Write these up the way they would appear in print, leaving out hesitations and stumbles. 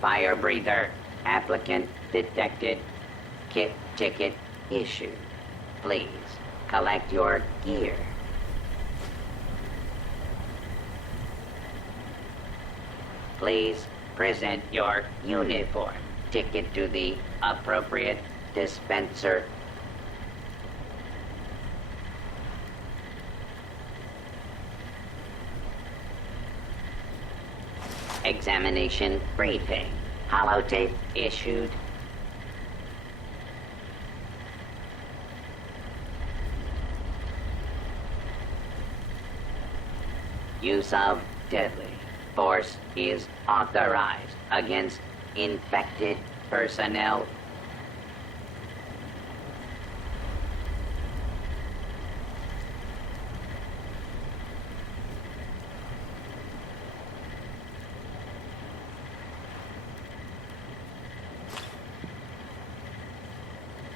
Fire breather. Applicant detected. Kit ticket issued. Please collect your gear. Please present your uniform ticket to the appropriate dispenser. Examination briefing. Holotape issued. Use of deadly force is authorized against infected personnel.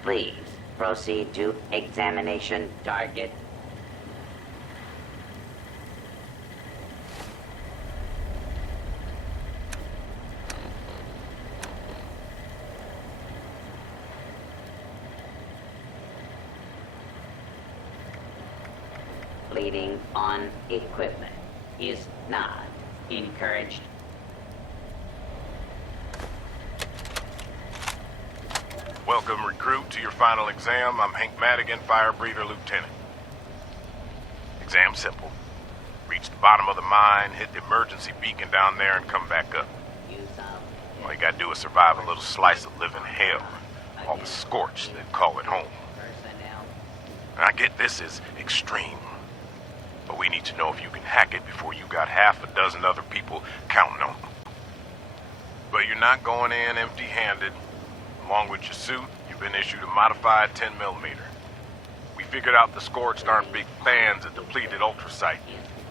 Please proceed to examination target. Bleeding on equipment is not encouraged. Welcome, recruit, to your final exam. I'm Hank Madigan, fire breather lieutenant. Exam simple. Reach the bottom of the mine, hit the emergency beacon down there, and come back up. All you gotta do is survive a little slice of living hell. All the scorch that call it home. And I get this is extreme. But we need to know if you can hack it before you got half a dozen other people counting on it. But you're not going in empty-handed. Along with your suit, you've been issued a modified 10mm. We figured out the Scorched aren't big fans of depleted ultracite.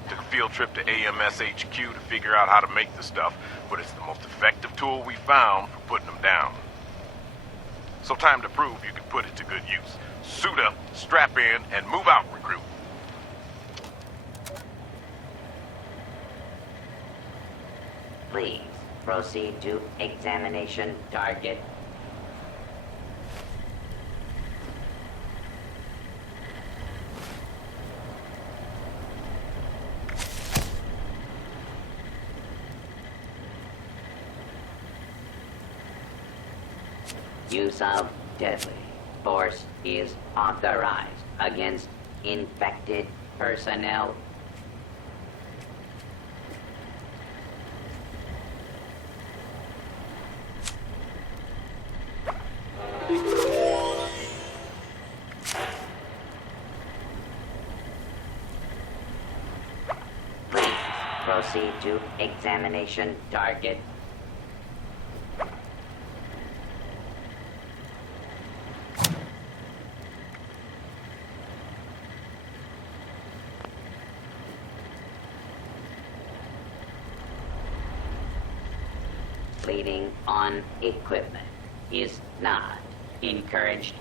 Took a field trip to AMS HQ to figure out how to make the stuff, but it's the most effective tool we found for putting them down. So time to prove you can put it to good use. Suit up, strap in, and move out, recruit. Please proceed to examination target. Use of deadly force is authorized against infected personnel. Please proceed to examination target. Bleeding on equipment is not encouraged.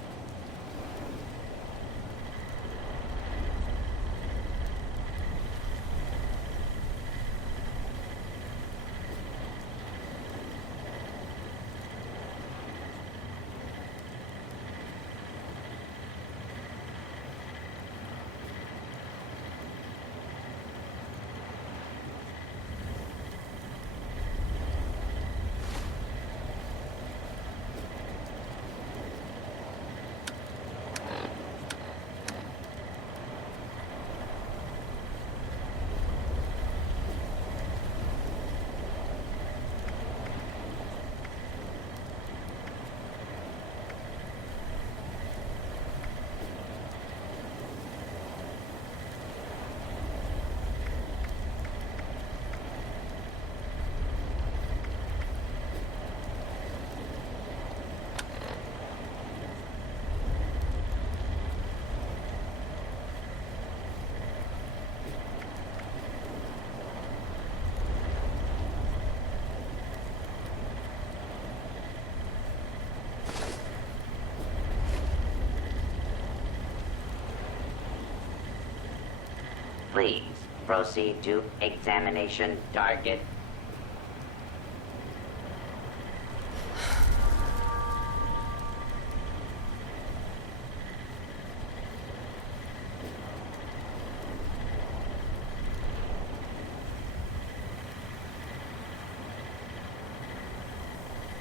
Please proceed to examination target.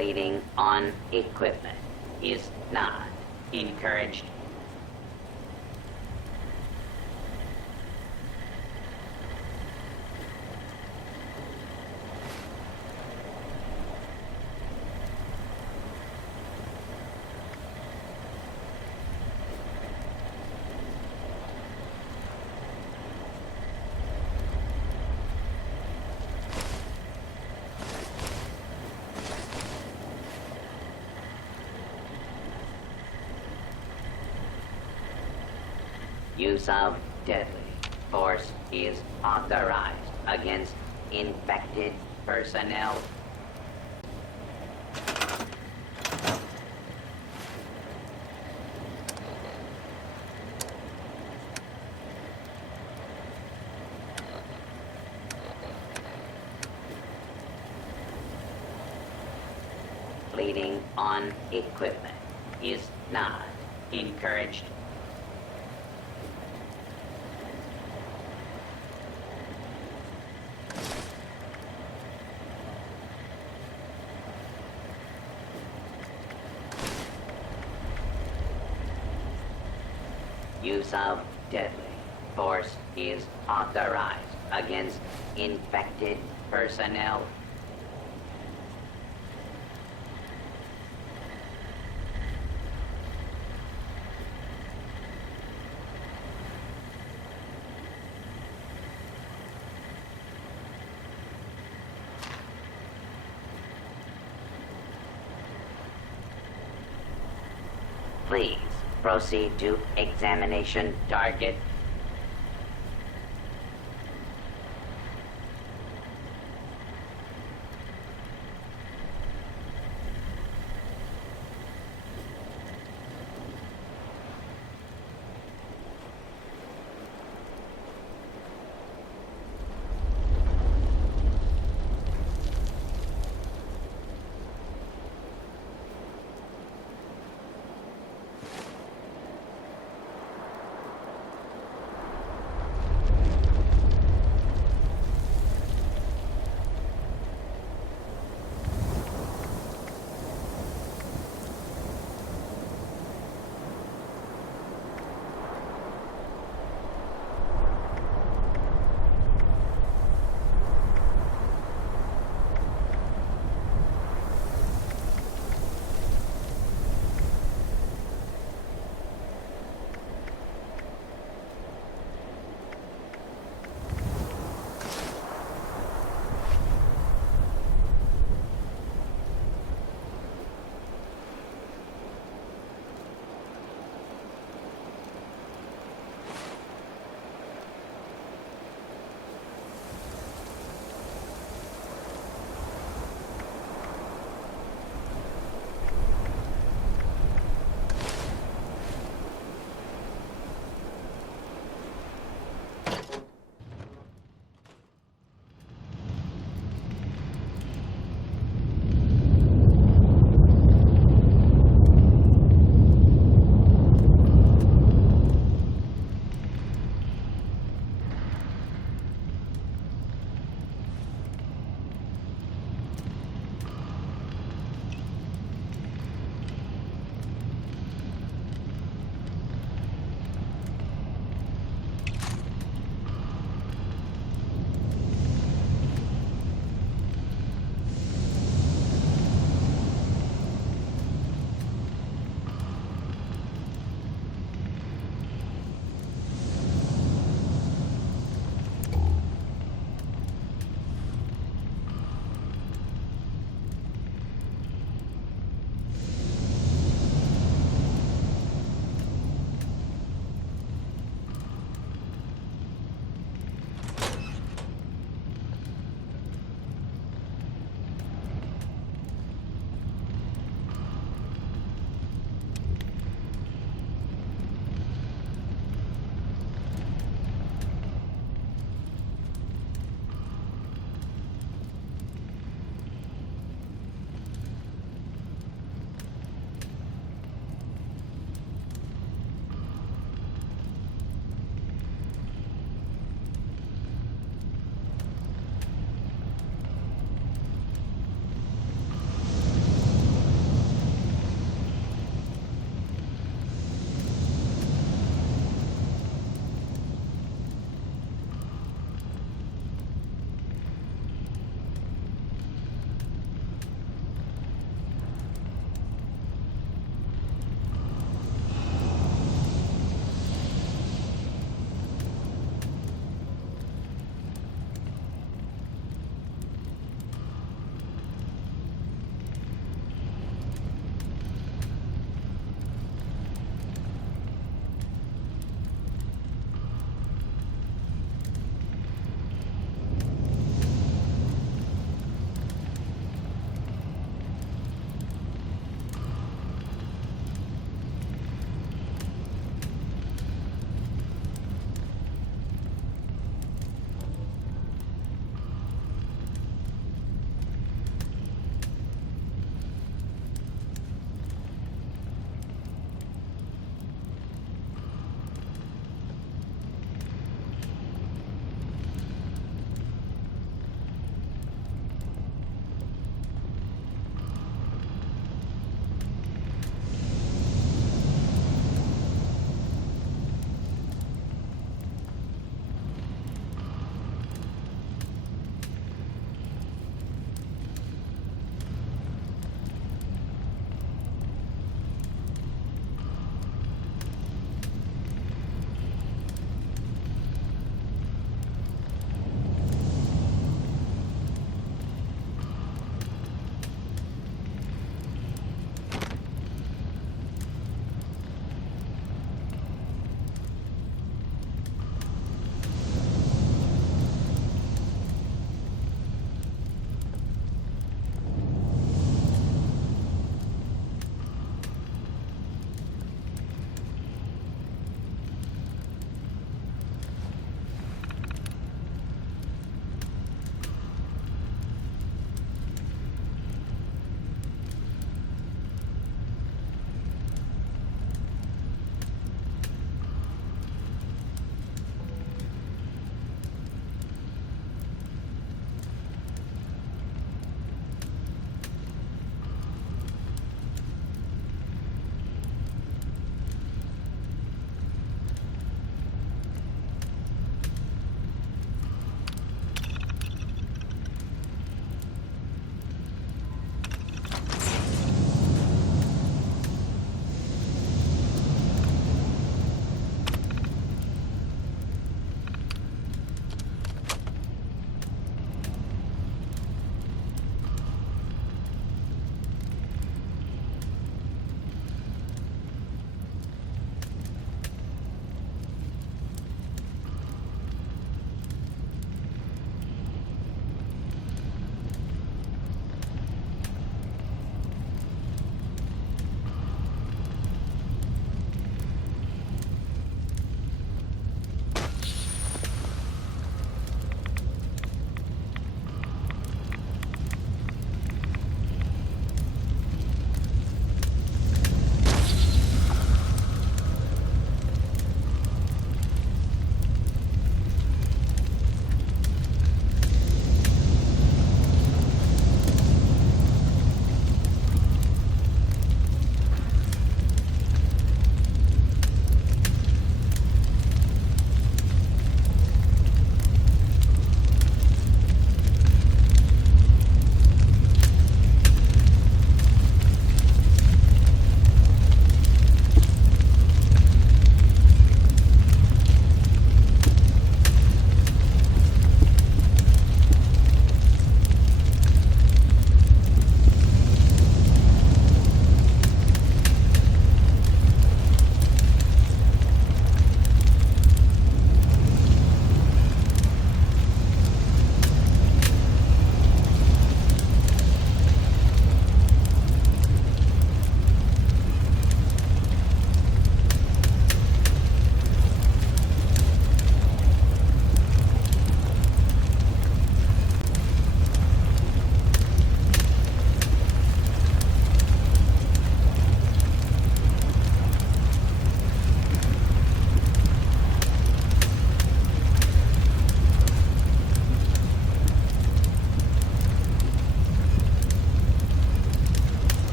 Bleeding on equipment is not encouraged. Use of deadly force is authorized against infected personnel. Bleeding on equipment is not encouraged. Use of deadly force is authorized against infected personnel. Please proceed to examination target.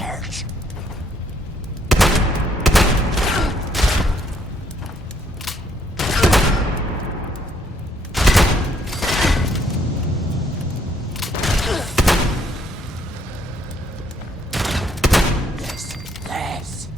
Search. Yes.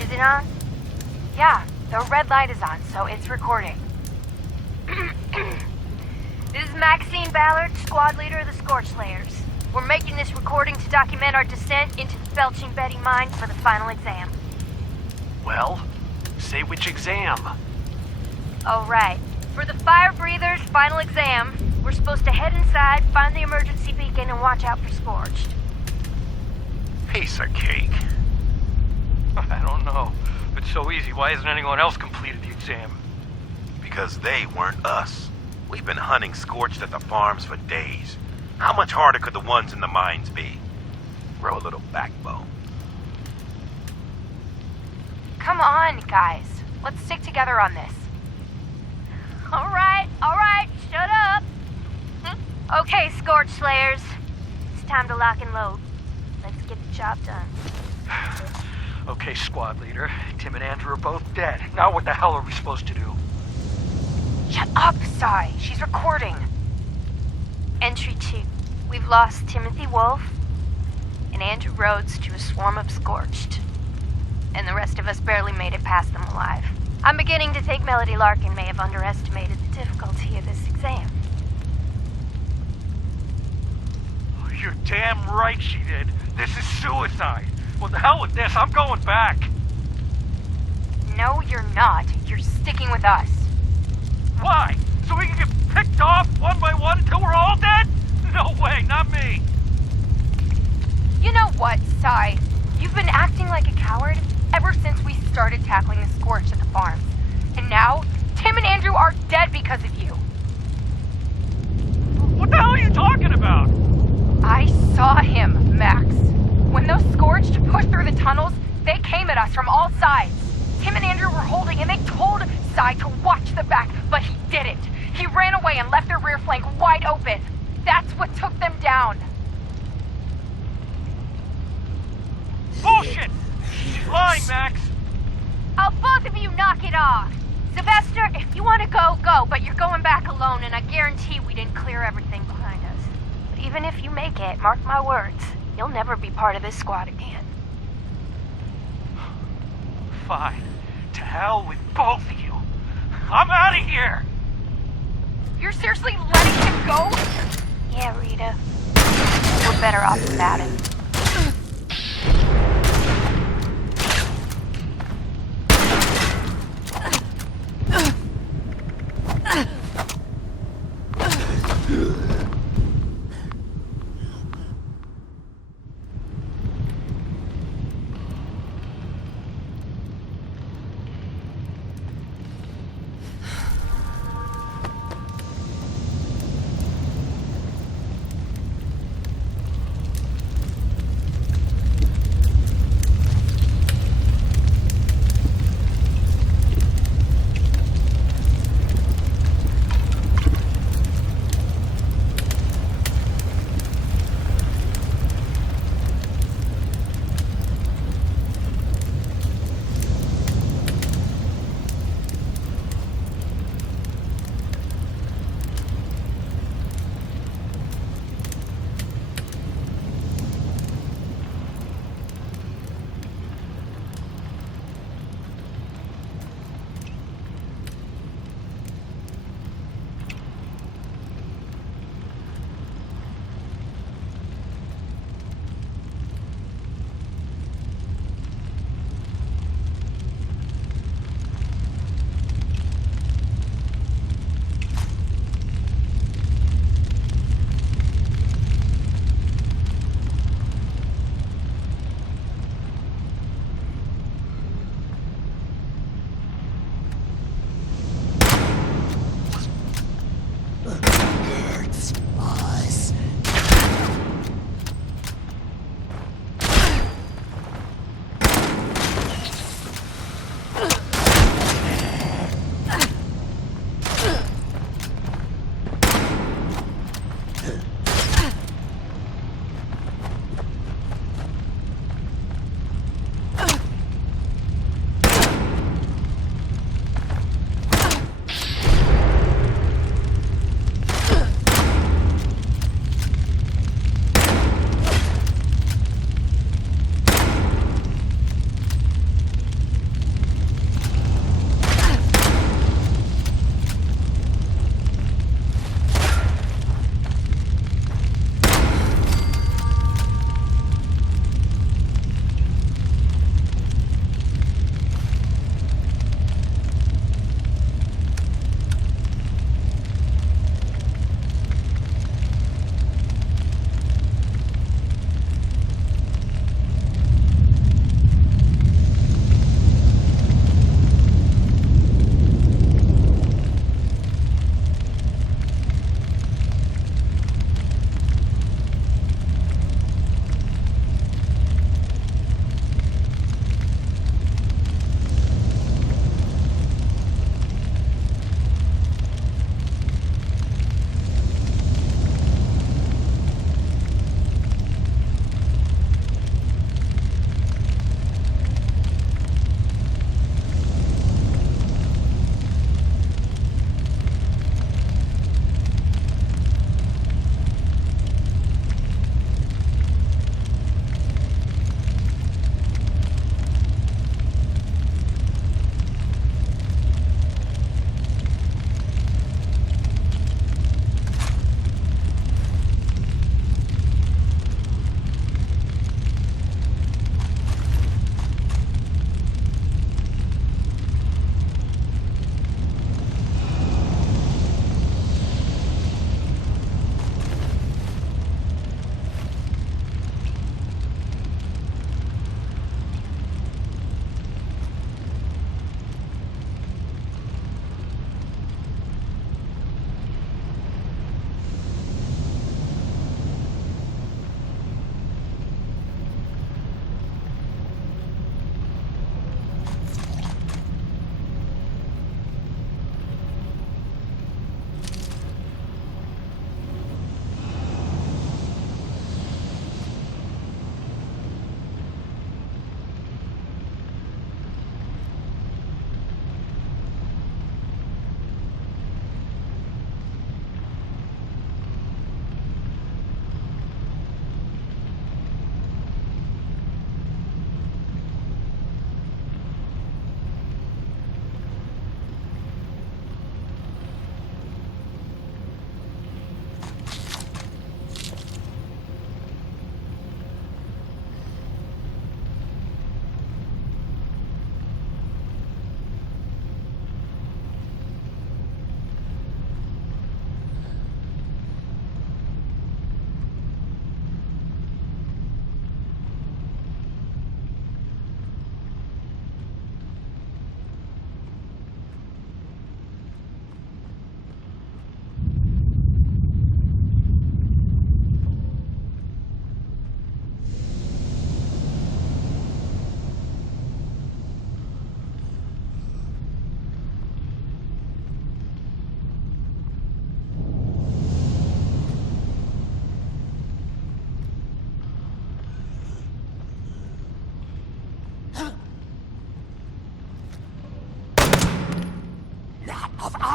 Is it on? Yeah, the red light is on, so it's recording. This is Maxine Ballard, squad leader of the Scorchlayers. We're making this recording to document our descent into the Belching Betty mine for the final exam. Well, say which exam. Oh, right. For the Fire Breathers' final exam, we're supposed to head inside, find the emergency beacon, and watch out for Scorched. Piece of cake. I don't know. If it's so easy, why hasn't anyone else completed the exam? Because they weren't us. We've been hunting Scorched at the farms for days. How much harder could the ones in the mines be? Grow a little backbone. Come on, guys. Let's stick together on this. All right, shut up. Okay, Scorch Slayers. It's time to lock and load. Let's get the job done. Okay, squad leader. Tim and Andrew are both dead. Now what the hell are we supposed to do? Shut up, Sai. She's recording. Entry 2. We've lost Timothy Wolf and Andrew Rhodes to a swarm of Scorched. And the rest of us barely made it past them alive. I'm beginning to think Melody Larkin may have underestimated the difficulty of this exam. Oh, you're damn right she did. This is suicide. Well, the hell with this. I'm going back. No, you're not. You're sticking with us. Why? So we can get picked off one by one until we're all dead? No way, not me. You know what, Sai? You've been acting like a coward ever since we started tackling the Scorch at the farms. And now, Tim and Andrew are dead because of you. What the hell are you talking about? I saw him, Max. When those Scorched pushed through the tunnels, they came at us from all sides. Tim and Andrew were holding, and they told Sai to watch the back, but he didn't. He ran away and left their rear flank wide open. That's what took them down. Bullshit! She's lying, Max. Oh, both of you knock it off. Sylvester, if you want to go, go, but you're going back alone, and I guarantee we didn't clear everything behind us. But even if you make it, mark my words, you'll never be part of this squad again. Fine. To hell with both of you. I'm out of here! You're seriously letting him go? Yeah, Rita. We're better off without him.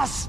us!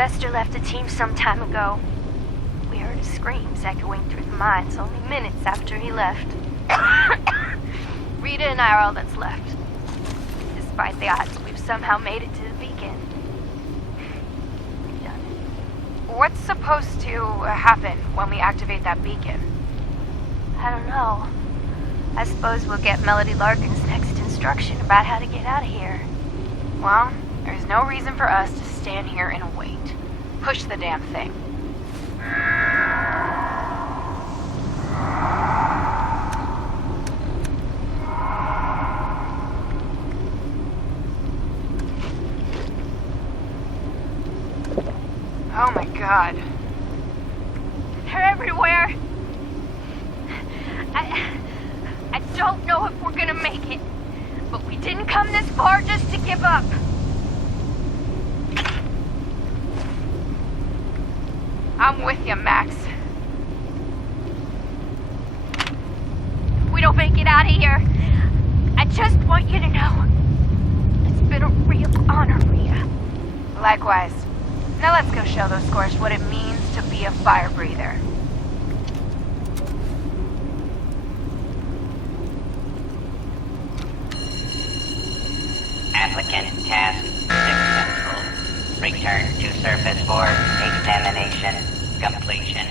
Sylvester left the team some time ago. We heard his screams echoing through the mines only minutes after he left. Rita and I are all that's left. Despite the odds, we've somehow made it to the beacon. We've done it. What's supposed to happen when we activate that beacon? I don't know. I suppose we'll get Melody Larkin's next instruction about how to get out of here. Well, there's no reason for us to stand here and wait. Push the damn thing. Oh my god. They're everywhere. I don't know if we're gonna make it, but we didn't come this far just to give up. I'm with you, Max. If we don't make it out of here, I just want you to know it's been a real honor, Rhea. Likewise. Now let's go show those Scorched what it means to be a fire breather. Applicant task successful. Return to surface for examination completion.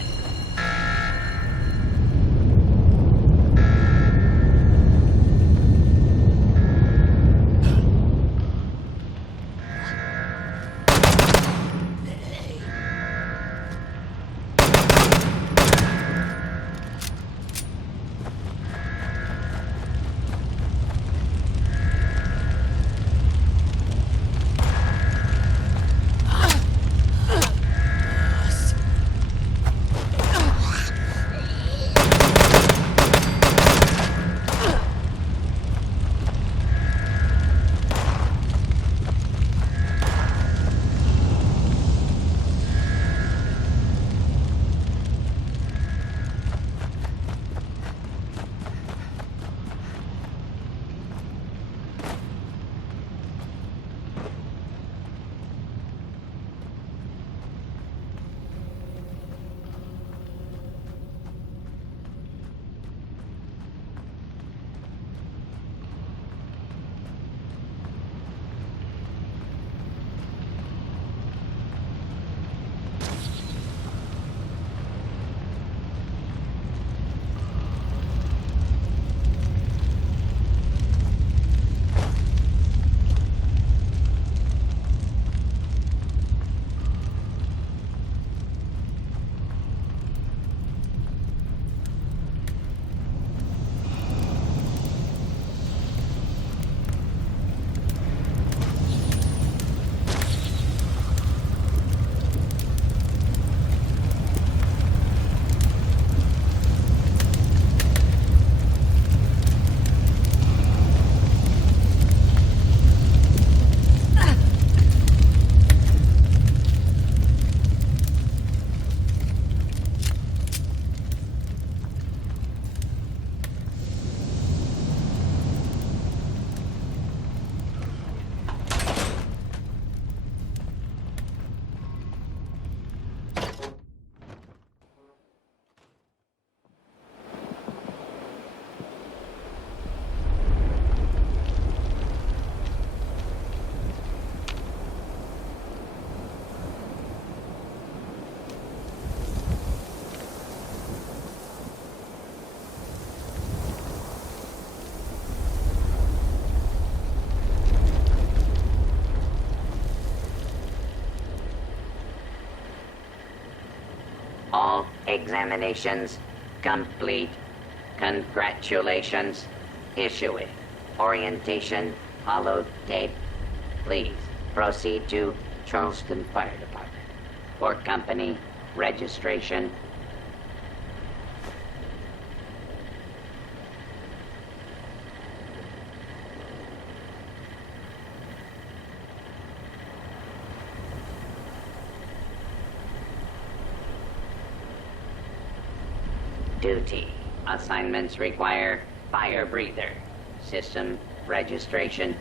All examinations complete. Congratulations. Issue it. Orientation holotape. Please proceed to Charleston Fire Department for company registration. Duty. Assignments require fire breather. System registration.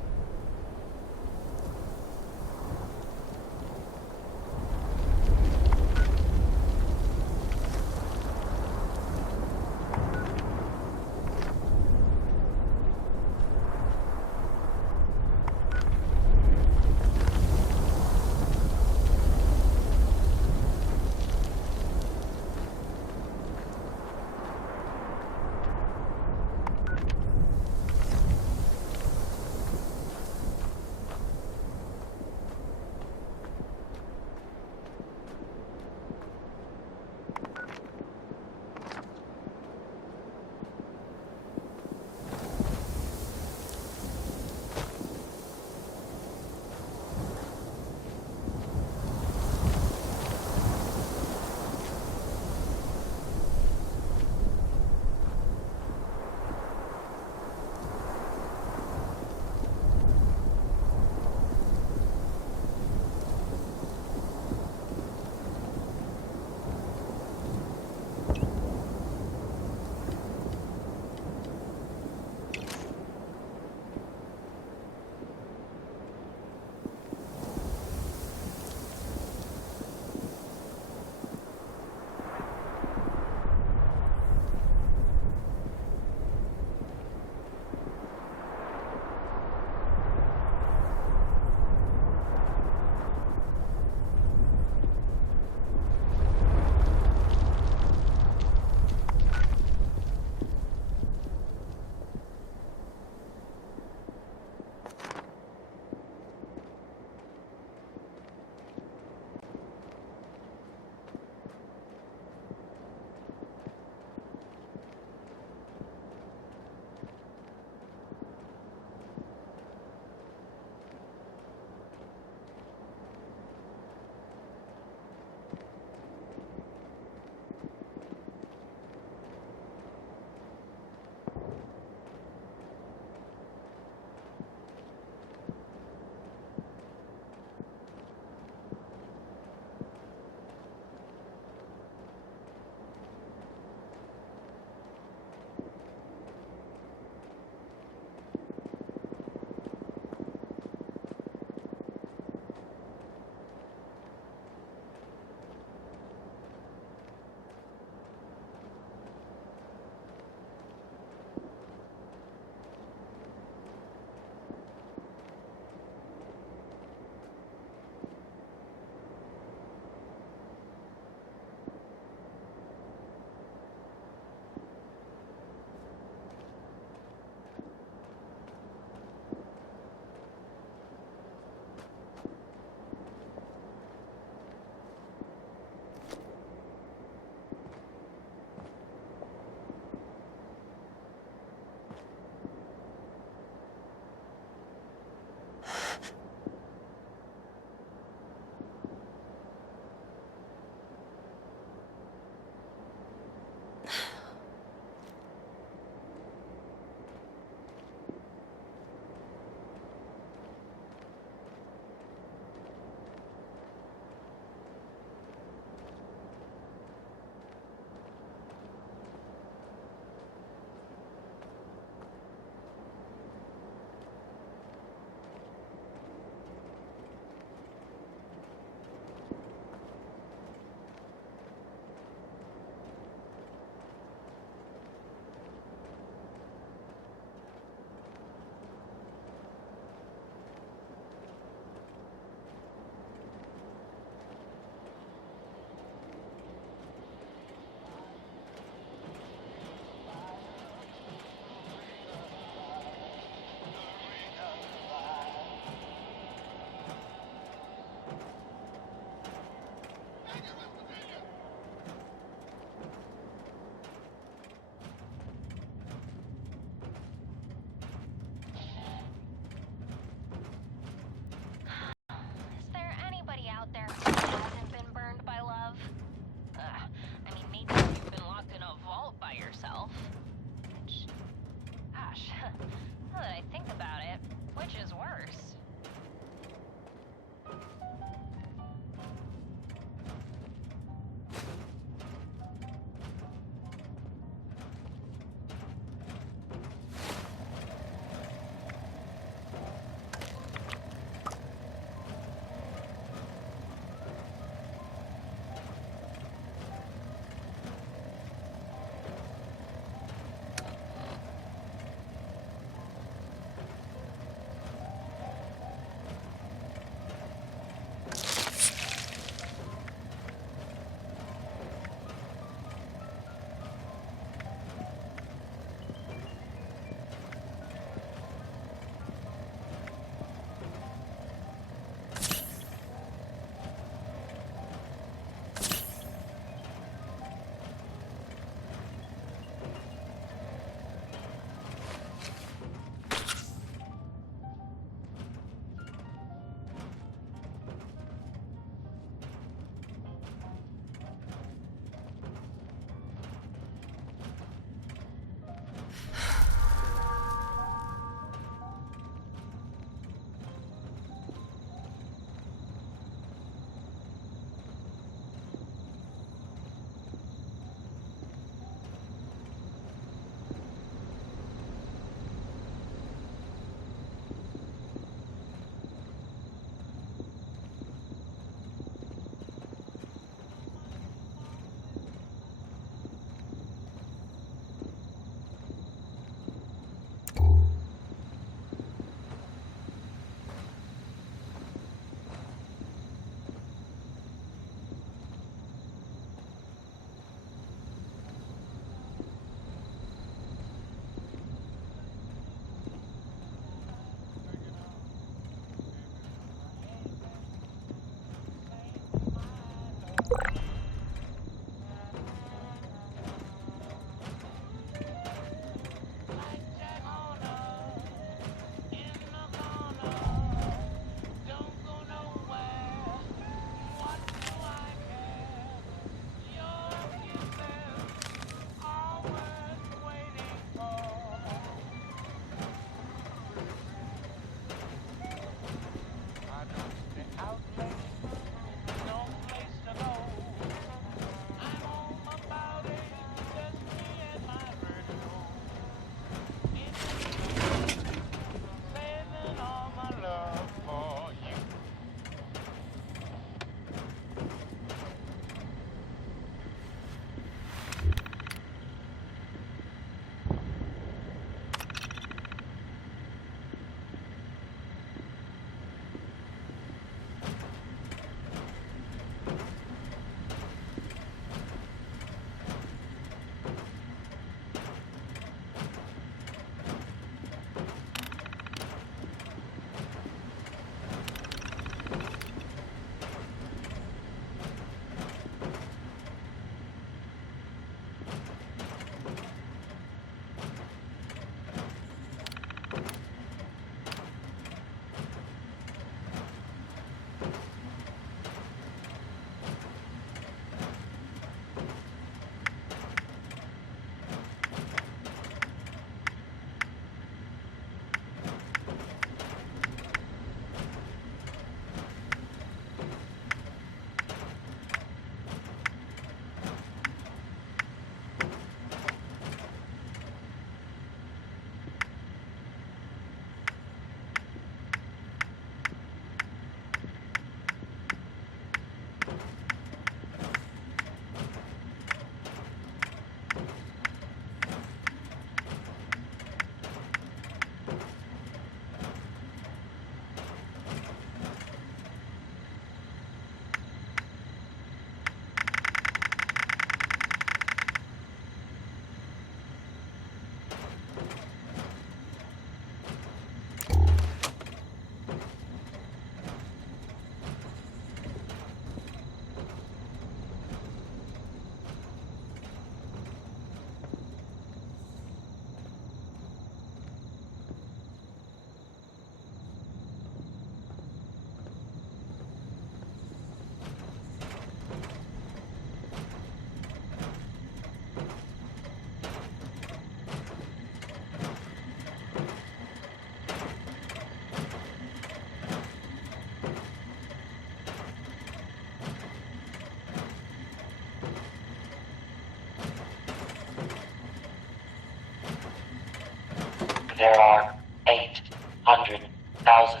There are 800,000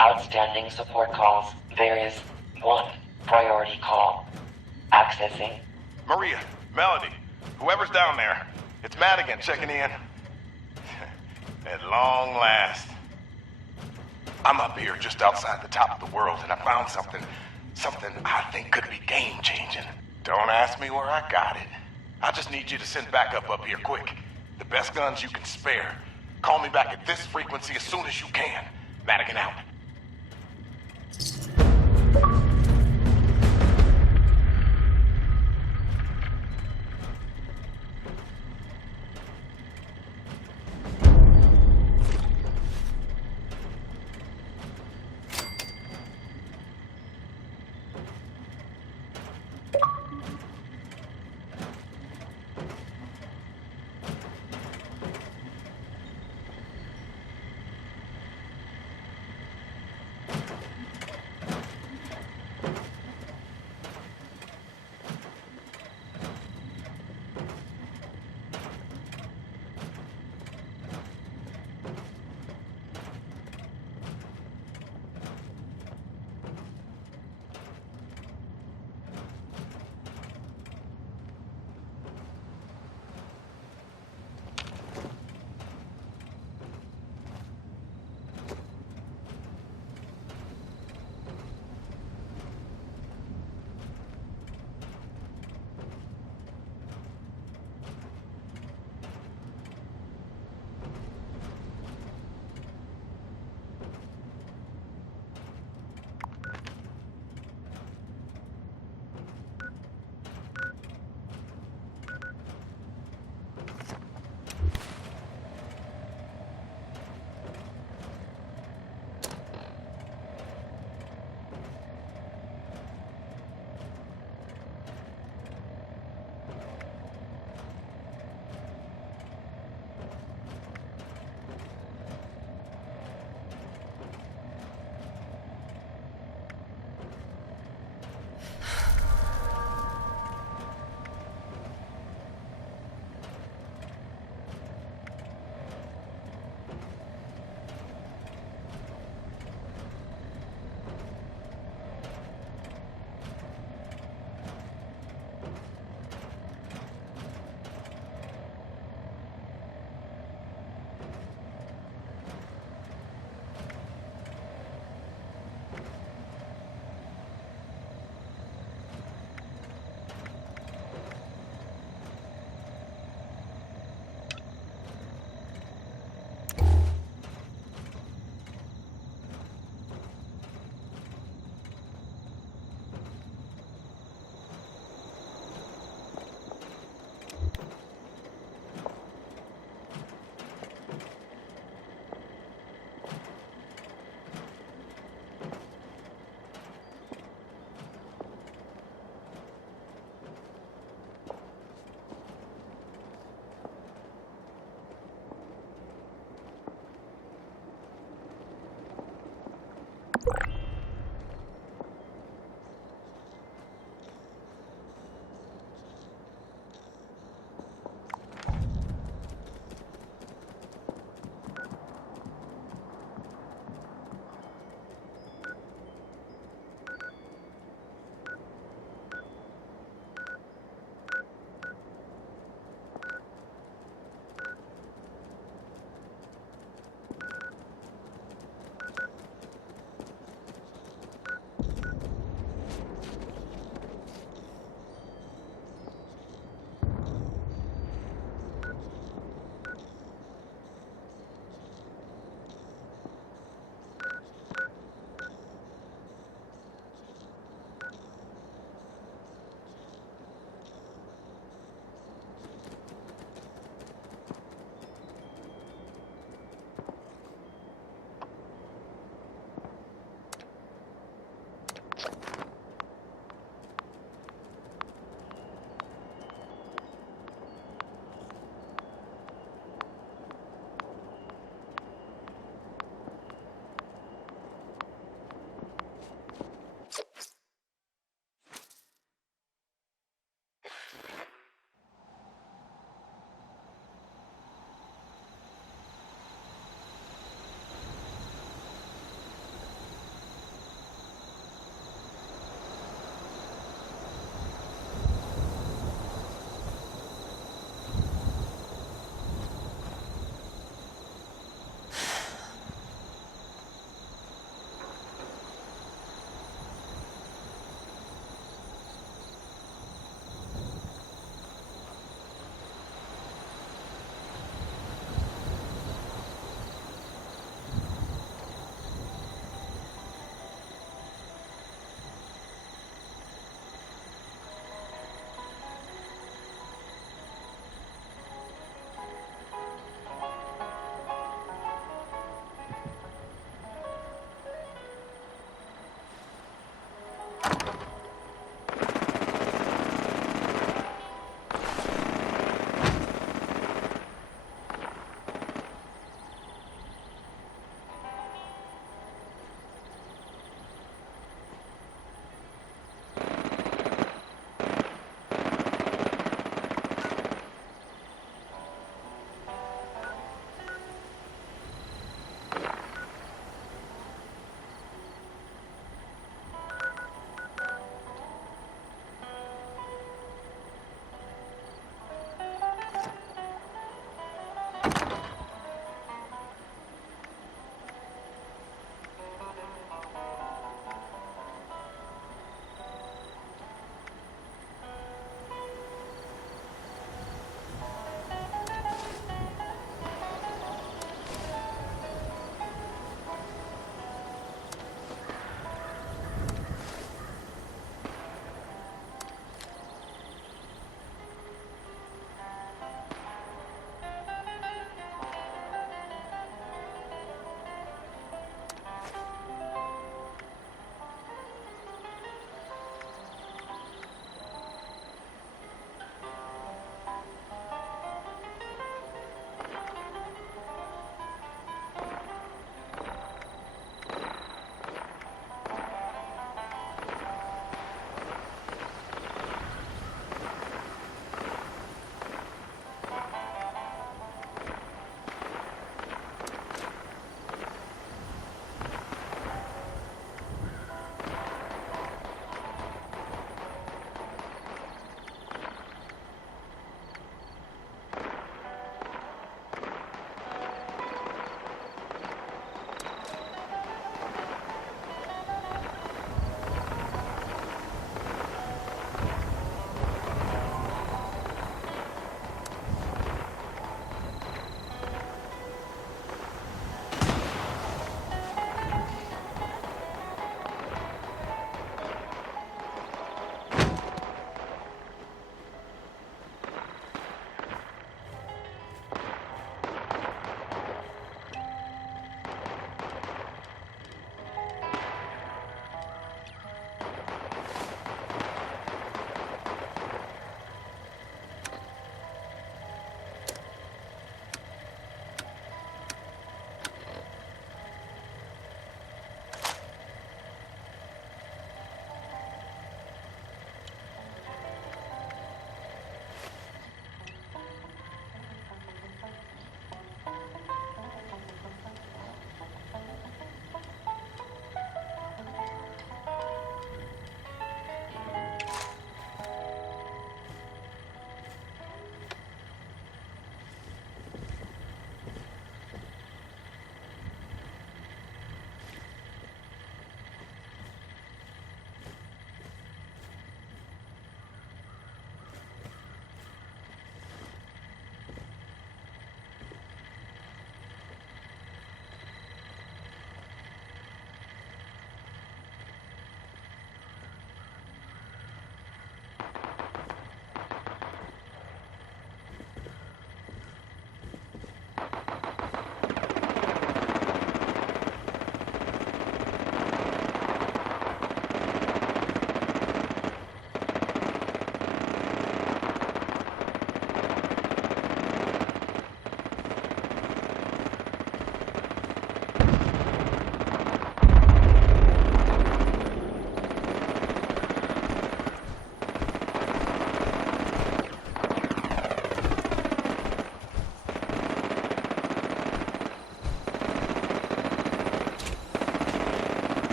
outstanding support calls. There is one priority call. Accessing. Maria, Melody, whoever's down there, it's Madigan checking in. At long last. I'm up here just outside the top of the world, and I found something I think could be game-changing. Don't ask me where I got it. I just need you to send backup up here quick. The best guns you can spare. Call me back at this frequency as soon as you can. Madigan out.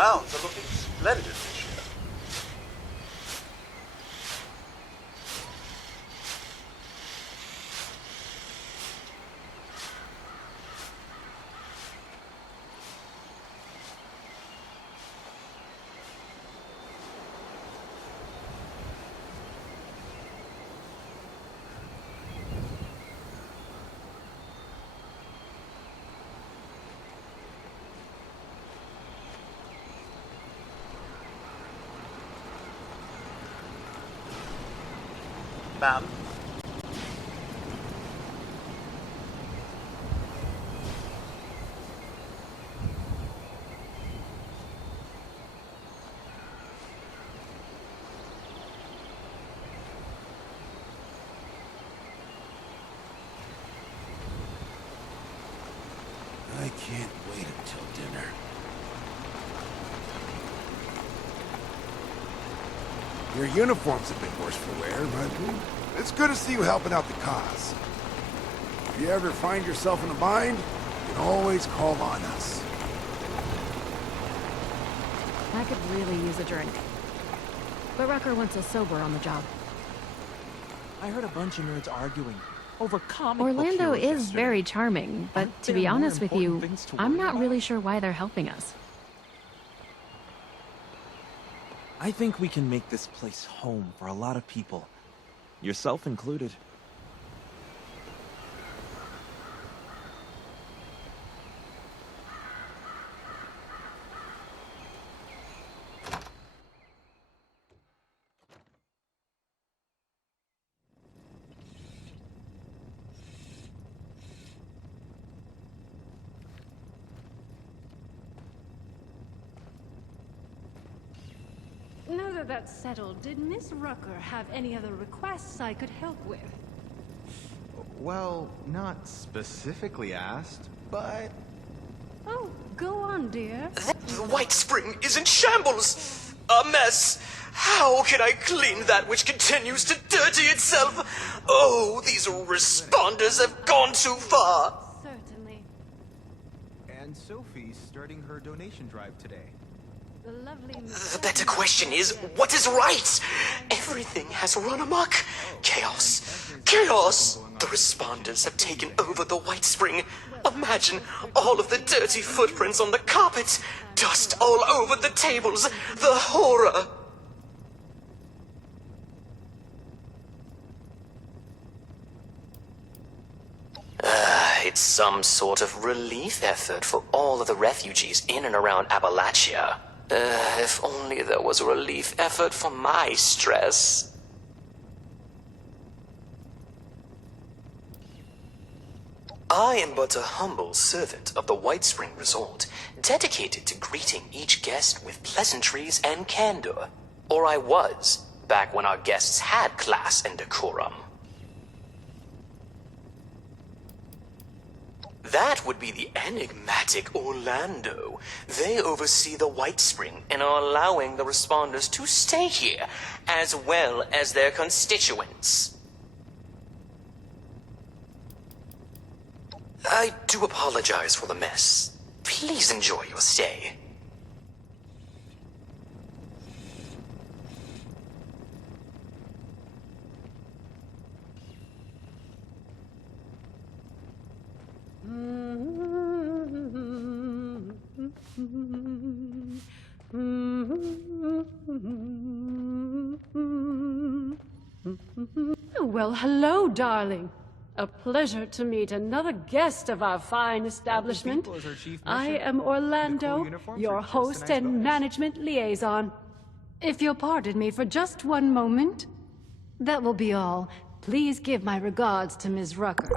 grounds are looking splendid this year. Ma'am? I can't wait until dinner. Your uniform's a bit worse for wear, but it's good to see you helping out the cause. If you ever find yourself in a bind, you can always call on us. I could really use a drink. But Rucker wants us sober on the job. I heard a bunch of nerds arguing over comic Orlando book heroes is yesterday. very charming, but Aren't to there be more honest with important you, things to I'm worry not about? really sure why they're helping us. I think we can make this place home for a lot of people. Yourself included. Now that that's settled, did Miss Rucker have any other requests I could help with? Well, not specifically asked, but... Oh, go on, dear. The White Spring is in shambles! A mess! How can I clean that which continues to dirty itself? Oh, these responders have gone too far! Certainly. And Sophie's starting her donation drive today. The lovely The better question is, what is right? Everything has run amok. Chaos. Chaos! The responders have taken over the White Spring. Imagine all of the dirty footprints on the carpet. Dust all over the tables. The horror. It's some sort of relief effort for all of the refugees in and around Appalachia. If only there was a relief effort for my stress. I am but a humble servant of the White Spring Resort, dedicated to greeting each guest with pleasantries and candor. Or I was, back when our guests had class and decorum. That would be the enigmatic Orlando. They oversee the White Spring and are allowing the responders to stay here, as well as their constituents. I do apologize for the mess. Please enjoy your stay. Well, hello, darling. A pleasure to meet another guest of our fine establishment. I am Orlando, your host and management liaison. If you'll pardon me for just one moment. That will be all. Please give my regards to Ms. Rucker.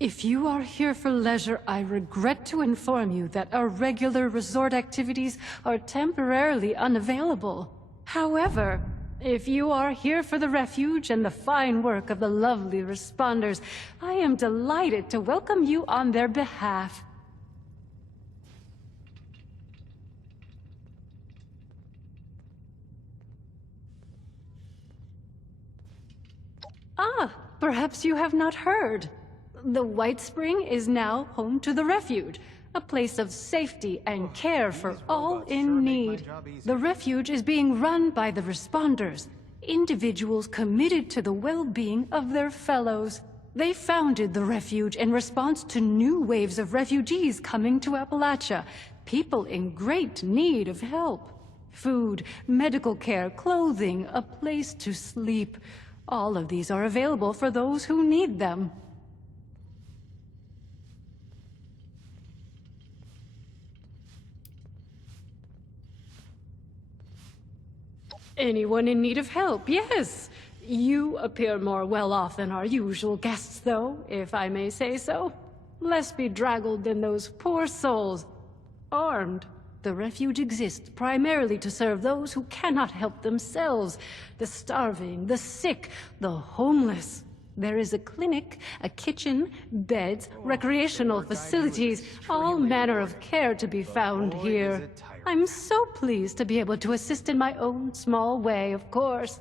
If you are here for leisure, I regret to inform you that our regular resort activities are temporarily unavailable. However, if you are here for the refuge and the fine work of the lovely responders, I am delighted to welcome you on their behalf. Ah, perhaps you have not heard. The White Spring is now home to the refuge. a place of safety and care for all in need. The refuge is being run by the Responders, individuals committed to the well-being of their fellows. They founded the refuge in response to new waves of refugees coming to Appalachia, people in great need of help. Food, medical care, clothing, a place to sleep. All of these are available for those who need them. Anyone in need of help, yes. You appear more well off than our usual guests, though, if I may say so. Less bedraggled than those poor souls. Armed. The refuge exists primarily to serve those who cannot help themselves. The starving, the sick, the homeless. There is a clinic, a kitchen, beds, recreational facilities, all manner of care to be found here. I'm so pleased to be able to assist in my own small way, of course.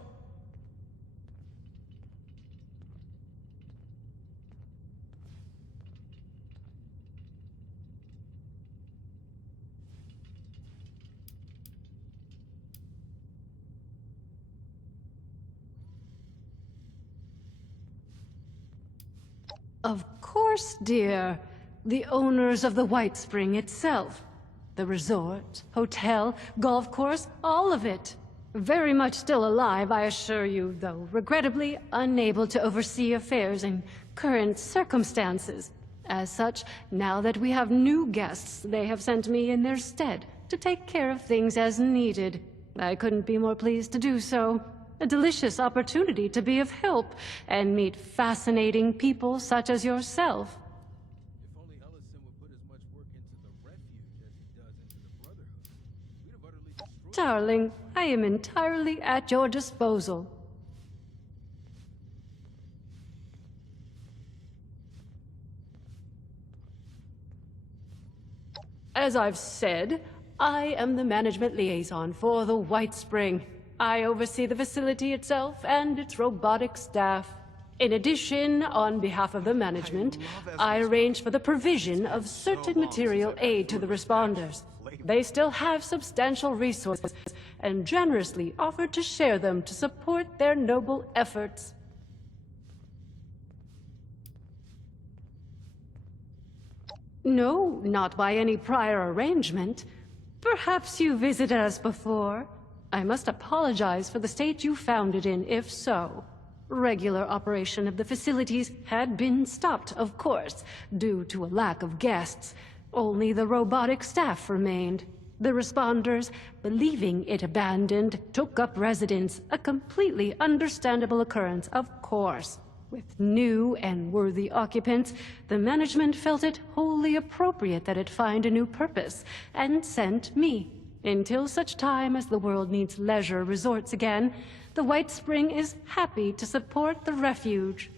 Of course, dear. The owners of the White Spring itself. The resort, hotel, golf course, all of it. Very much still alive, I assure you, though regrettably unable to oversee affairs in current circumstances. As such, now that we have new guests, they have sent me in their stead to take care of things as needed. I couldn't be more pleased to do so. A delicious opportunity to be of help and meet fascinating people such as yourself. If only Ellison would put as much work into the refuge as he does into the Brotherhood, we'd have utterly destroyed. Darling, I am entirely at your disposal. As I've said, I am the management liaison for the White Spring. I oversee the facility itself and its robotic staff. In addition, on behalf of the management, I arrange for the provision of certain material aid to the Responders. They still have substantial resources and generously offer to share them to support their noble efforts. No, not by any prior arrangement. Perhaps you visited us before. I must apologize for the state you found it in, if so. Regular operation of the facilities had been stopped, of course, due to a lack of guests. Only the robotic staff remained. The Responders, believing it abandoned, took up residence, a completely understandable occurrence, of course. With new and worthy occupants, the management felt it wholly appropriate that it find a new purpose, and sent me. Until such time as the world needs leisure resorts again, the White Spring is happy to support the refuge.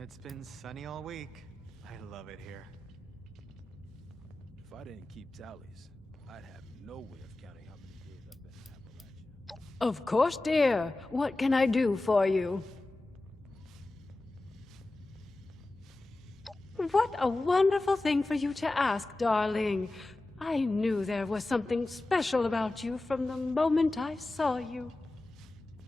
It's been sunny all week. I love it here. If I didn't keep tallies, I'd have no way of counting how many days I've been in Appalachia. Of course, dear. What can I do for you? What a wonderful thing for you to ask, darling. I knew there was something special about you from the moment I saw you.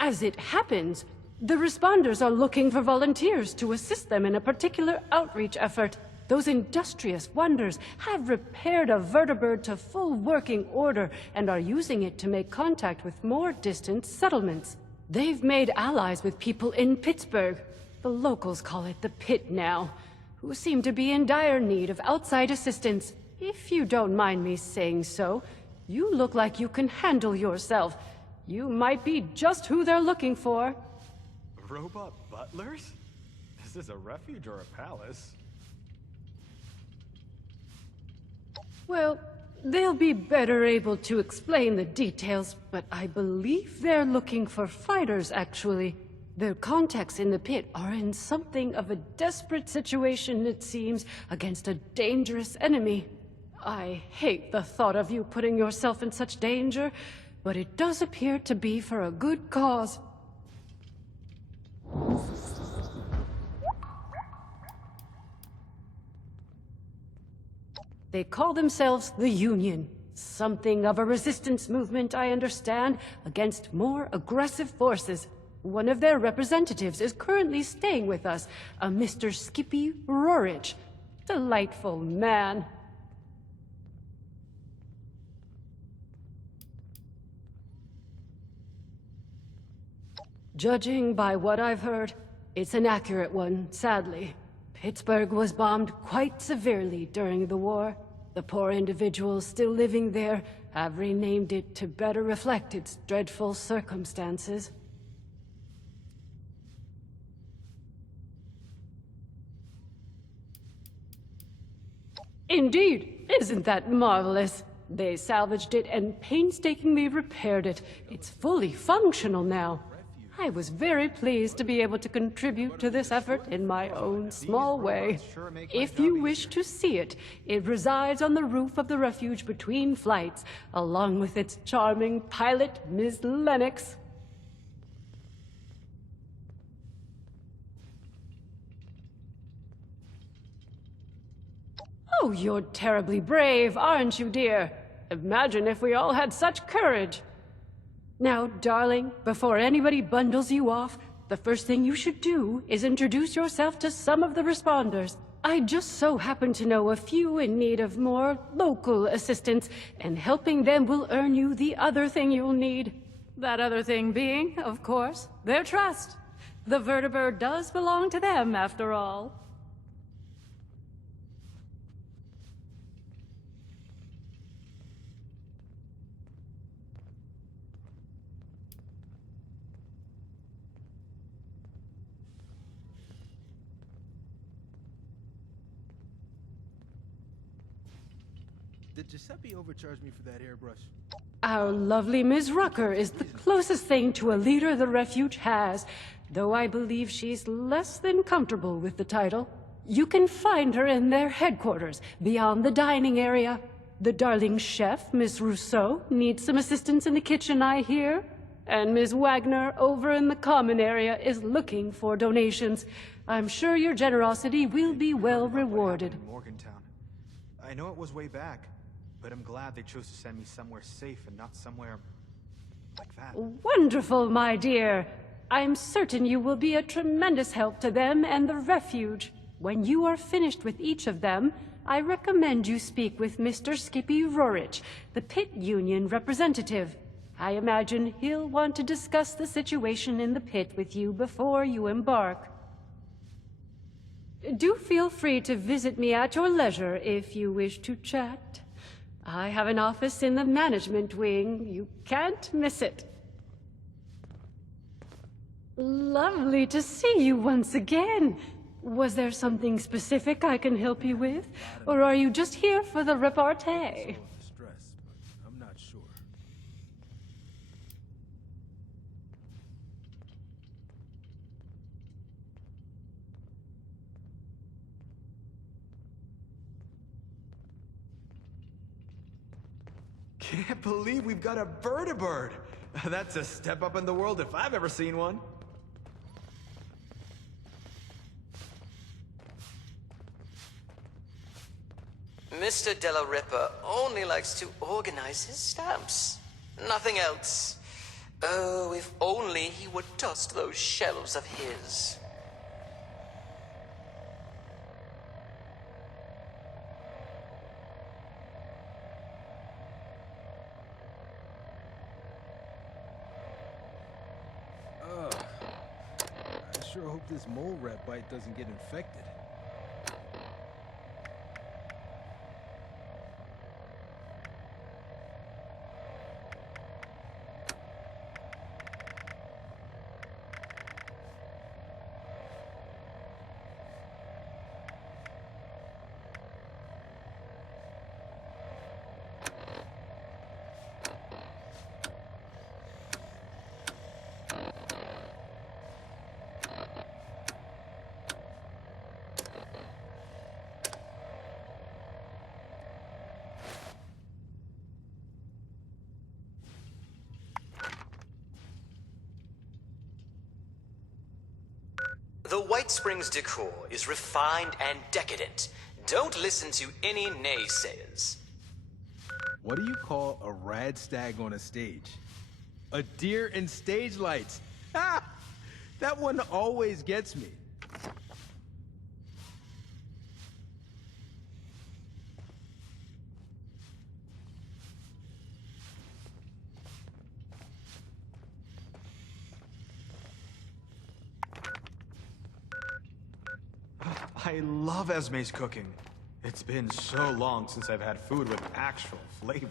As it happens, the Responders are looking for volunteers to assist them in a particular outreach effort. Those industrious wonders have repaired a vertibird to full working order and are using it to make contact with more distant settlements. They've made allies with people in Pittsburgh. The locals call it the Pit now, who seem to be in dire need of outside assistance. If you don't mind me saying so, you look like you can handle yourself. You might be just who they're looking for. Robot butlers? Is this a refuge or a palace? Well, they'll be better able to explain the details, but I believe they're looking for fighters, actually. Their contacts in the Pit are in something of a desperate situation, it seems, against a dangerous enemy. I hate the thought of you putting yourself in such danger, but it does appear to be for a good cause. They call themselves the Union. Something of a resistance movement, I understand, against more aggressive forces. One of their representatives is currently staying with us, a Mr. Skippy Rorich. Delightful man. Judging by what I've heard, it's an accurate one, sadly. Pittsburgh was bombed quite severely during the war. The poor individuals still living there have renamed it to better reflect its dreadful circumstances. Indeed, isn't that marvelous? They salvaged it and painstakingly repaired it. It's fully functional now. I was very pleased to be able to contribute to this effort in my own small way. If you wish to see it, it resides on the roof of the refuge between flights, along with its charming pilot, Ms. Lennox. Oh, you're terribly brave, aren't you, dear? Imagine if we all had such courage. Now, darling, before anybody bundles you off, the first thing you should do is introduce yourself to some of the responders. I just so happen to know a few in need of more local assistance, and helping them will earn you the other thing you'll need. That other thing being, of course, their trust. The vertibird does belong to them, after all. Did Giuseppe overcharge me for that hairbrush? Our lovely Ms. Rucker is the closest thing to a leader the refuge has, though I believe she's less than comfortable with the title. You can find her in their headquarters, beyond the dining area. The darling chef, Miss Rousseau, needs some assistance in the kitchen, I hear. And Ms. Wagner, over in the common area, is looking for donations. I'm sure your generosity will be well rewarded. In Morgantown. I know it was way back, but I'm glad they chose to send me somewhere safe and not somewhere like that. Wonderful, my dear. I'm certain you will be a tremendous help to them and the refuge. When you are finished with each of them, I recommend you speak with Mr. Skippy Rorich, the Pit Union representative. I imagine he'll want to discuss the situation in the pit with you before you embark. Do feel free to visit me at your leisure if you wish to chat. I have an office in the management wing. You can't miss it. Lovely to see you once again. Was there something specific I can help you with? Or are you just here for the repartee? Stress, but I'm not sure. Can't believe we've got a vertibird! That's a step up in the world if I've ever seen one. Mr. Della Ripa only likes to organize his stamps. Nothing else. Oh, if only he would dust those shelves of his. I sure hope this mole rat bite doesn't get infected. The White Springs decor is refined and decadent, Don't listen to any naysayers. What do you call a rad stag on a stage? A deer in stage lights. Ha! That one always gets me. I love Esme's cooking. It's been so long since I've had food with actual flavor.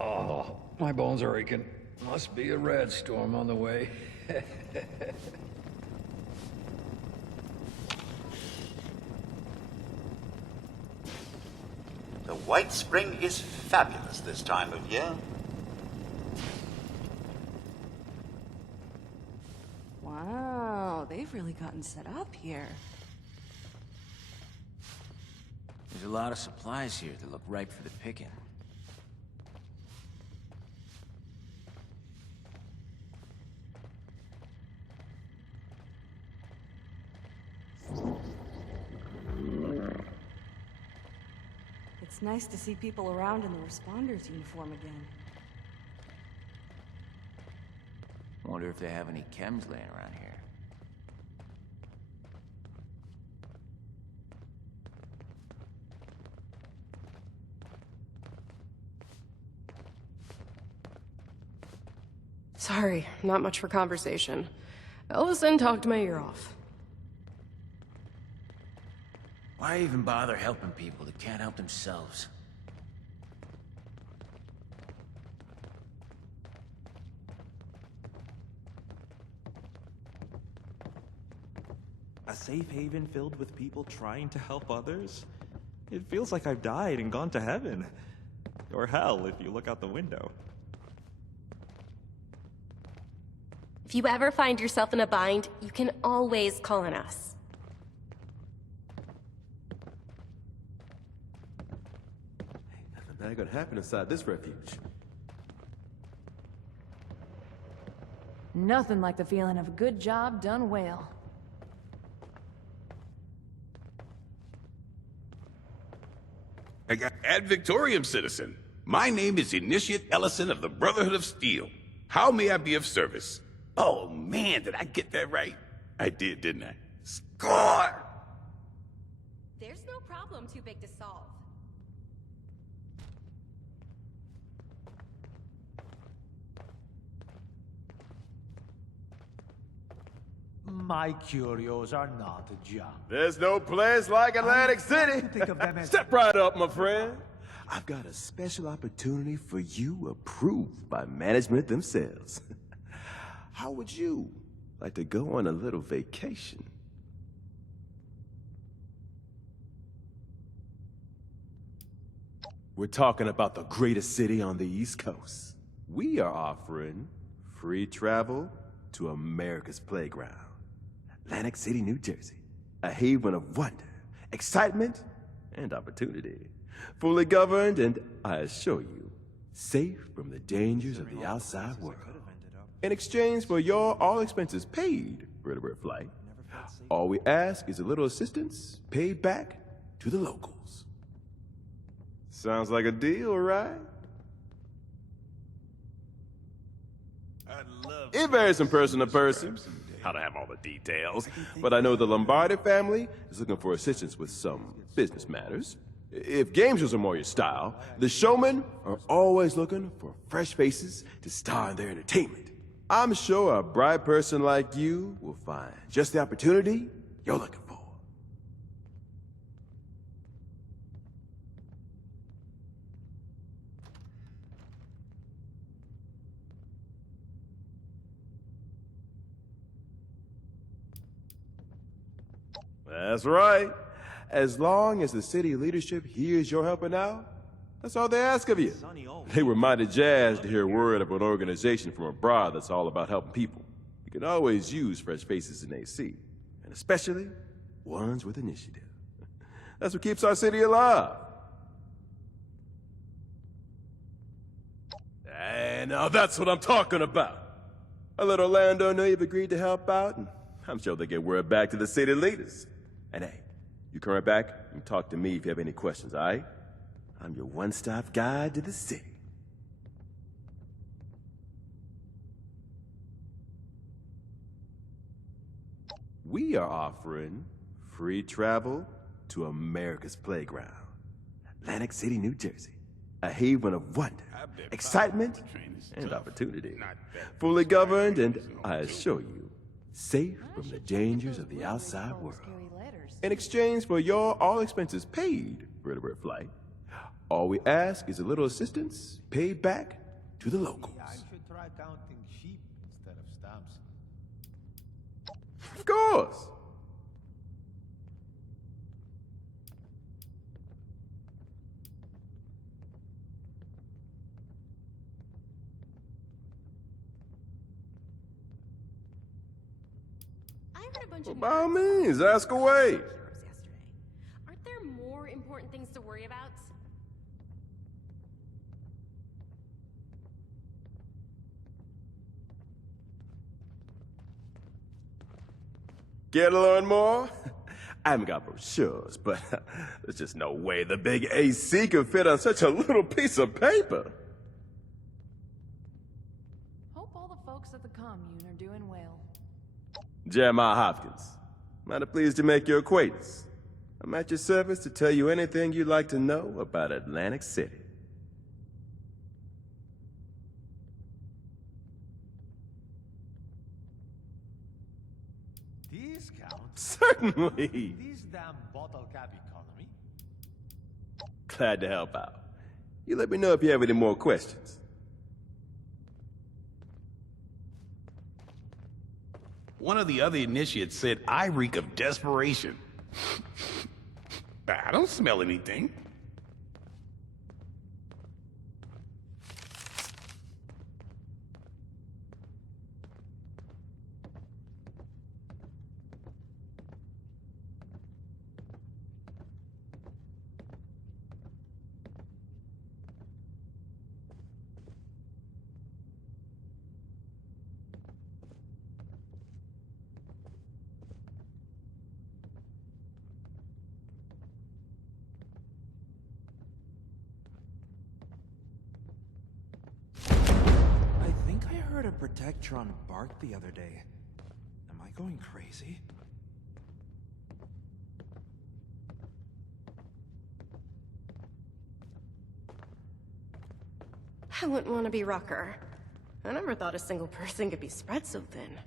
Oh, my bones are aching. Must be a red storm on the way. The White Spring is fabulous this time of year. Wow, they've really gotten set up here. There's a lot of supplies here that look ripe for the picking. It's nice to see people around in the responders uniform again. Wonder if they have any chems laying around here. Sorry, not much for conversation. Ellison talked my ear off. Why even bother helping people that can't help themselves? A safe haven filled with people trying to help others? It feels like I've died and gone to heaven. Or hell, if you look out the window. If you ever find yourself in a bind, you can always call on us. Nothing bad gonna happen inside this refuge. Nothing like the feeling of a good job done well. Ad Victorium, citizen. My name is Initiate Ellison of the Brotherhood of Steel. How may I be of service? Oh man, did I get that right? I did, didn't I? Score! There's no problem too big to solve. My curios are not junk. There's no place like Atlantic City. Step right up, my friend. I've got a special opportunity for you approved by management themselves. How would you like to go on a little vacation? We're talking about the greatest city on the East Coast. We are offering free travel to America's playground. Atlantic City, New Jersey. A haven of wonder, excitement, and opportunity. Fully governed and, I assure you, safe from the dangers of the outside world. In exchange for your all-expenses paid vertebrate flight, all we ask is a little assistance paid back to the locals. Sounds like a deal, right? It varies from person to person. I don't have all the details, but I know the Lombardi family is looking for assistance with some business matters. If game shows are more your style, the showmen are always looking for fresh faces to star in their entertainment. I'm sure a bright person like you will find just the opportunity you're looking for. That's right. As long as the city leadership hears you're helping out, that's all they ask of you. They were mighty jazzed to hear word of an organization from abroad that's all about helping people. You can always use fresh faces in AC, and especially ones with initiative. That's what keeps our city alive. And now that's what I'm talking about. I let Orlando know you've agreed to help out, and I'm sure they'll get word back to the city leaders. And hey, you come right back and talk to me if you have any questions, all right? I'm your one-stop guide to the city. We are offering free travel to America's playground. Atlantic City, New Jersey. A haven of wonder, excitement, and opportunity. Fully governed and, I assure you, safe from the dangers of the outside world. In exchange for your all expenses paid vertebrate flight, all we ask is a little assistance paid back to the locals. I should try counting sheep instead of stamps. Of course. By all means, ask away. Aren't there more important things to worry about? Care to learn more? I haven't got brochures, but there's just no way the big AC can fit on such a little piece of paper. Hope all the folks at the commune are doing well. Jeremiah Hopkins. Mighty pleased to make your acquaintance. I'm at your service to tell you anything you'd like to know about Atlantic City. Discount? Certainly. This damn bottle cap economy? Glad to help out. You let me know if you have any more questions. One of the other initiates said I reek of desperation. I don't smell anything. I think I heard a Protectron bark the other day. Am I going crazy? I wouldn't want to be Rucker. I never thought a single person could be spread so thin.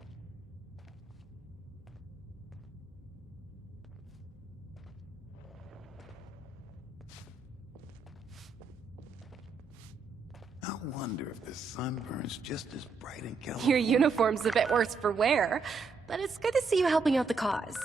I wonder if the sun burns just as bright in California. Your uniform's a bit worse for wear, but it's good to see you helping out the cause.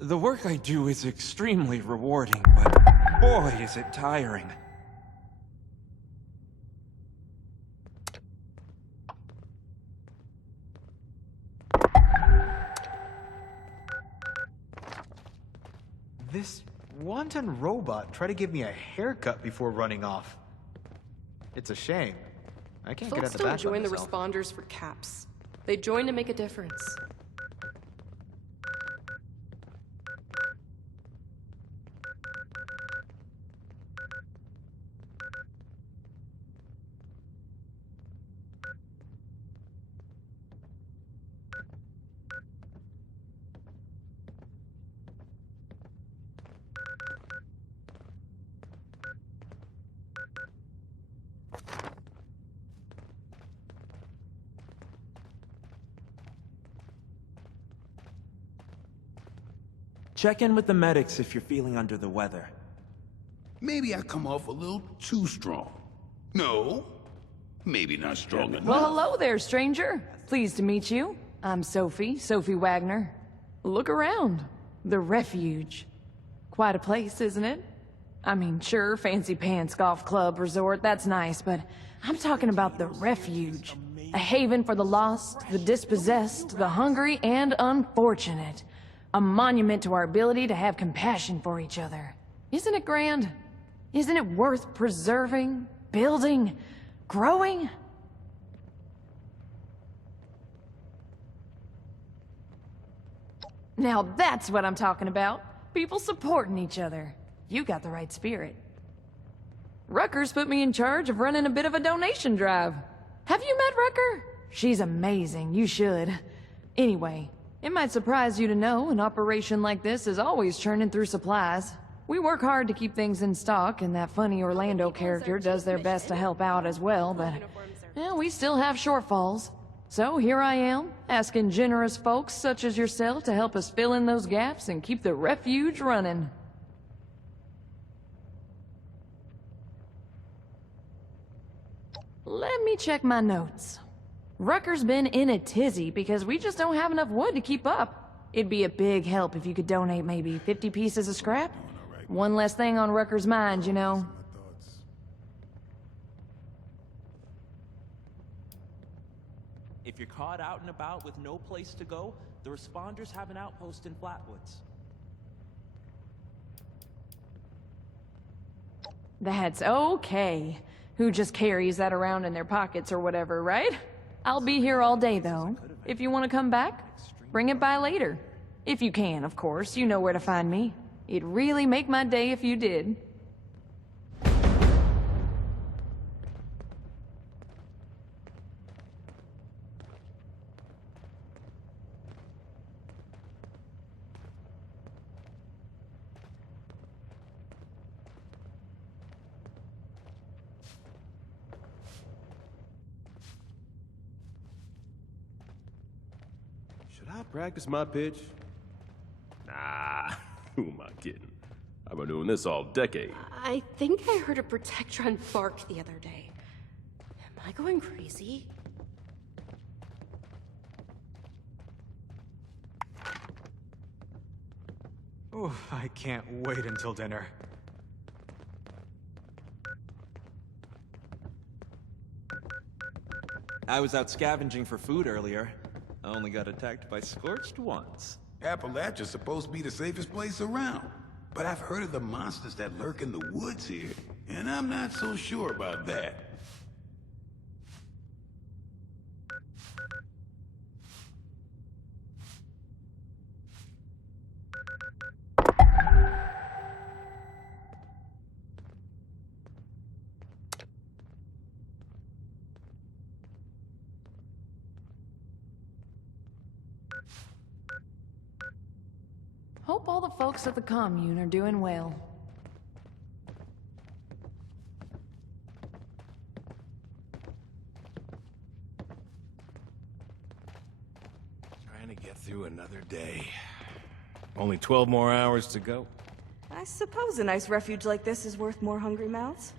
The work I do is extremely rewarding, but boy, is it tiring. This wanton robot tried to give me a haircut before running off. It's a shame. I can't get Folks at the don't back join the myself. responders for caps. They join to make a difference. Check in with the medics if you're feeling under the weather. Maybe I come off a little too strong. No, maybe not strong enough. Well, hello there, stranger. Pleased to meet you. I'm Sophie Wagner. Look around. The Refuge. Quite a place, isn't it? I mean, sure, fancy pants, golf club, resort, that's nice, but I'm talking about the Refuge. A haven for the lost, the dispossessed, the hungry, and unfortunate. A monument to our ability to have compassion for each other. Isn't it grand? Isn't it worth preserving, building, growing? Now that's what I'm talking about. People supporting each other. You got the right spirit. Rucker's put me in charge of running a bit of a donation drive. Have you met Rucker? She's amazing, you should. Anyway, it might surprise you to know an operation like this is always churning through supplies. We work hard to keep things in stock, and that funny Orlando character does their best to help out as well, but we still have shortfalls. So here I am, asking generous folks such as yourself to help us fill in those gaps and keep the Refuge running. Let me check my notes. Rucker's been in a tizzy because we just don't have enough wood to keep up. It'd be a big help if you could donate maybe 50 pieces of scrap. One less thing on Rucker's mind, you know. If you're caught out and about with no place to go, the responders have an outpost in Flatwoods. That's okay. Who just carries that around in their pockets or whatever, right? I'll be here all day, though. If you want to come back, bring it by later. If you can, of course. You know where to find me. It'd really make my day if you did. Should I practice my pitch? Nah, who am I kidding? I've been doing this all decade. I think I heard a Protectron bark the other day. Am I going crazy? Oh, I can't wait until dinner. I was out scavenging for food earlier. I only got attacked by Scorched once. Appalachia's supposed to be the safest place around. But I've heard of the monsters that lurk in the woods here, and I'm not so sure about that. Hope all the folks at the commune are doing well. Trying to get through another day. Only 12 more hours to go. I suppose a nice refuge like this is worth more hungry mouths.